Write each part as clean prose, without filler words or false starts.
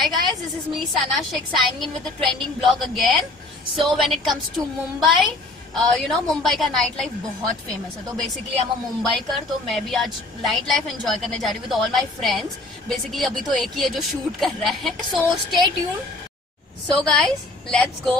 Hi guys, this is me Sana Sheikh signing in with the trending blog again. So when it comes to Mumbai, Mumbai का night life बहुत famous है. तो basically I'm a Mumbaikar, तो मैं भी आज night life enjoy करने जा रही हूँ with all my friends. Basically अभी तो एक ही है जो शूट कर रहा है. So stay tune. So guys let's go.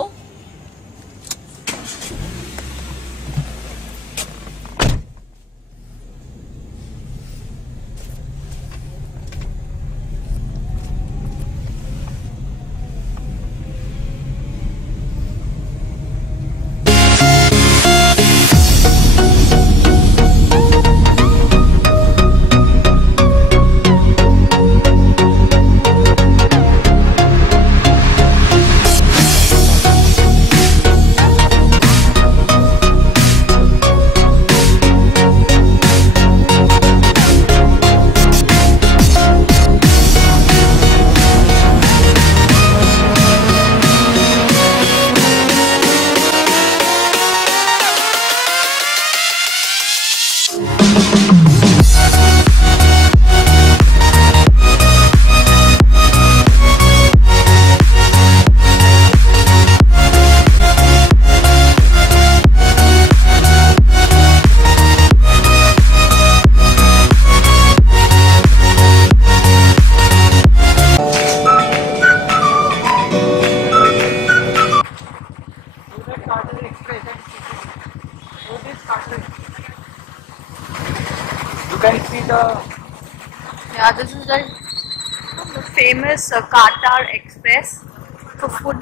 You can see this is the famous Qatar Express for food.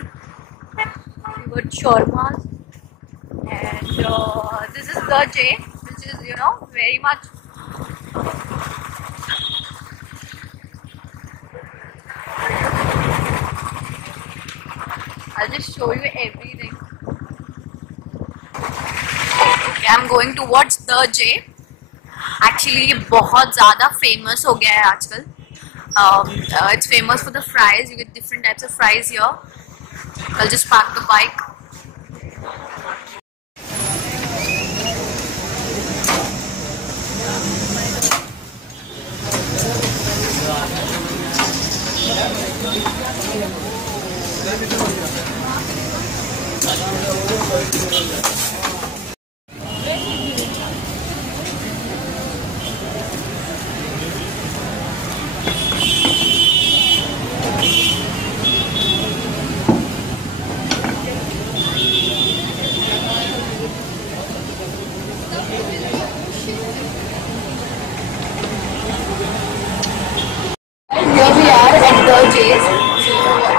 We got shawarmas, and this is the J, which is very much. I'll just show you everything. Okay, I'm going towards the J. Actually ये बहुत ज़्यादा famous हो गया है आजकल. It's famous for the fries. You get different types of fries here. I'll just park the bike.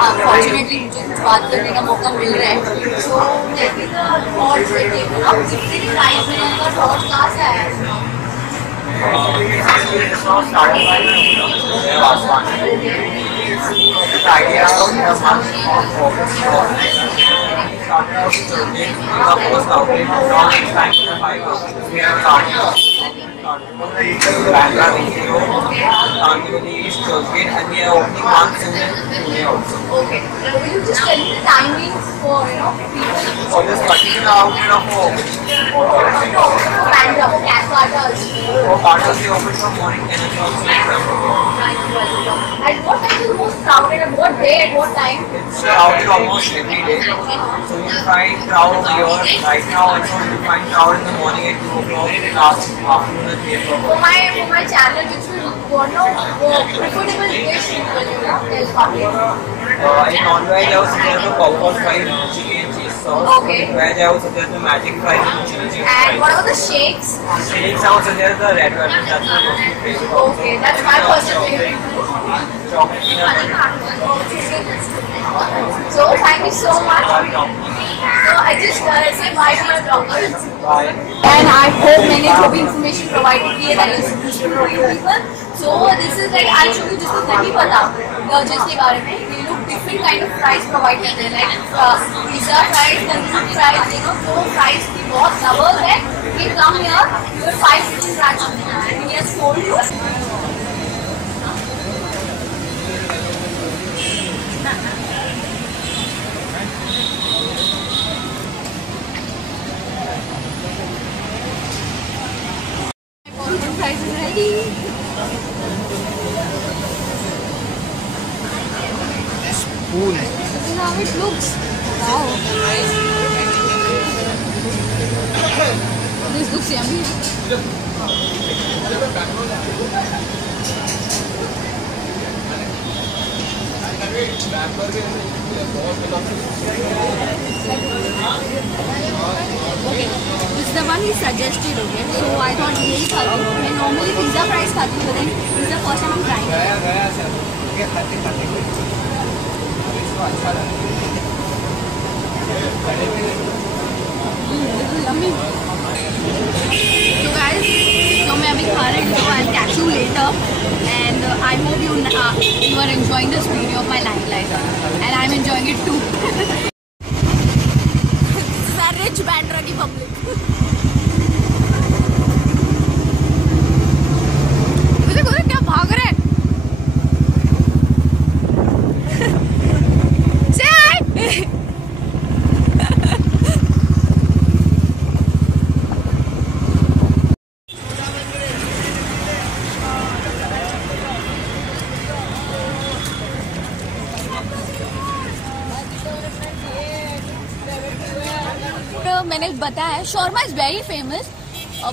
Unfortunately मुझे कुछ बात करने का मौका मिल रहा है. So maybe the thoughts that कितनी प्राइस में उनका थॉट कहाँ से आया है? And we are opening one soon in Pune also. Okay. Will you just tell me the timings for people? For this particular outlet of Carters, we open from morning 10 o'clock to 12. And what time is the most crowded? And what day? At what time? It's crowded almost every day. So you find crowd here right now. Also you find crowd in the morning at 2 o'clock, afternoon at 3 o'clock. For my channel, which will preferable dish, tell public. In non-veg, I would suggest the popcorn fries with chicken and cheese sauce. Okay. Veg, I would suggest the magic fries with chili cheese fries. And what about the shakes? Shakes, I would suggest the red velvet. That's my personal favorite. Okay, that's my personal favorite. Chocolate peanut butter. So thank you so much. So I just say bye to my vloggers. Bye. And I hope मैंने जो भी information provided की है that is useful for you people. So this is like I'll show you जिसको नहीं पता गजर्स के बारे में. ये लोग different kind of fries provide करते हैं like pizza fries, tandoori fries, जो fries की बहुत double है. You come here, you get 5 different fractions and he has told you. Price is ready. pool. This is how it looks. Wow. This looks yummy. Okay, this is the one he suggested, okay? So I thought यही खा लूँ. मैं normally pizza fries खाती हूँ, but then this is the first time I'm trying. This is yummy. So guys, जो मैं अभी खा रही हूँ, so I'll catch you later. And I hope you are enjoying this video of my nightlife, and I'm enjoying it too. This is a rich Bandra public. मुझे बोलो क्या भाग रहे हैं? Say hi. मैंने बताया shawarma is very famous,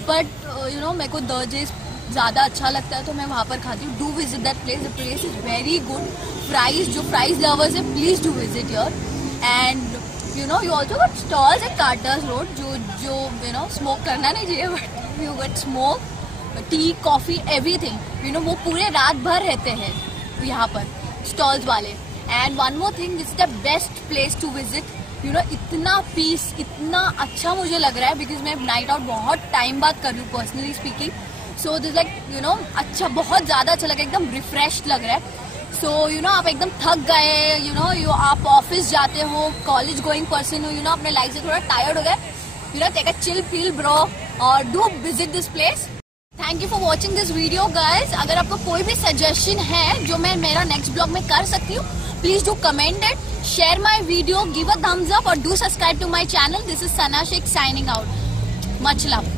but you know मेरे को दर्जेस ज़्यादा अच्छा लगता है तो मैं वहाँ पर खाती हूँ. Do visit that place, the place is very good. Fries, जो फ्राइज लवर्स है please do visit your. And you know you also got stalls at Carters road जो यू नो स्मोक करना नहीं चाहिए, but you got smoke, tea, coffee, everything. You know वो पूरे रात भर रहते हैं यहाँ पर स्टॉल्स वाले. And one more thing, it's the best place to visit. You know इतना पीस, इतना अच्छा मुझे लग रहा है बिकॉज मैं नाइट आउट बहुत टाइम बाद कर रही हूँ personally speaking. So this like you know अच्छा, बहुत ज़्यादा अच्छा लगा, एकदम रिफ्रेश लग रहा है. सो यू नो आप एकदम थक गए, यू नो आप ऑफिस जाते हो, कॉलेज गोइंग पर्सन हो, यू नो अपने लाइफ से थोड़ा टायर्ड हो गए, you know take a chill feel bro और do visit this place. Thank you for watching this video guys. अगर आपको कोई भी सजेशन है जो मैं मेरा नेक्स्ट ब्लॉग में कर सकती हूँ, please do comment it, share my video, give a thumbs up or do subscribe to my channel. This is Sana Sheikh signing out. Much love.